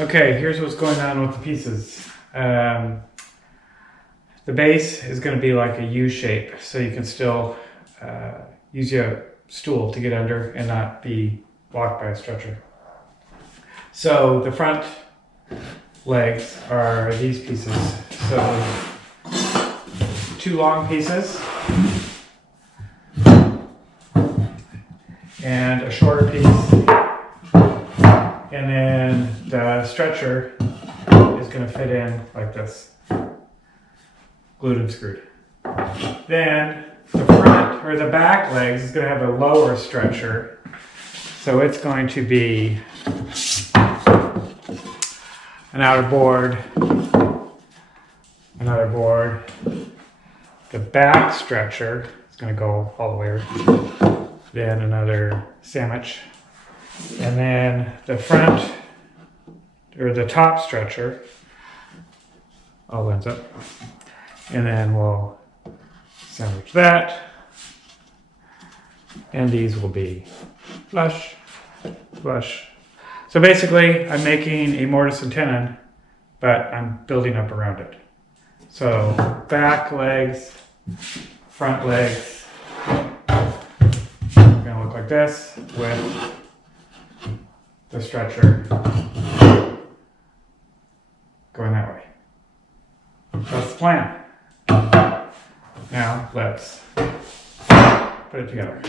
Okay, here's what's going on with the pieces. The base is going to be like a U shape, so you can still use your stool to get under and not be blocked by a stretcher. So the front legs are these pieces. So 2 long pieces and a shorter piece. And then the stretcher is going to fit in like this, glued and screwed. Then the front or the back legs is going to have a lower stretcher. So it's going to be an outer board, another board. The back stretcher is going to go all the way over. Then another sandwich. And then the front, or the top stretcher, all lines up. And then we'll sandwich that. And these will be flush, flush. So basically, I'm making a mortise and tenon, but I'm building up around it. So back legs, front legs, like this with the stretcher going that way. That's the plan. Now let's put it together.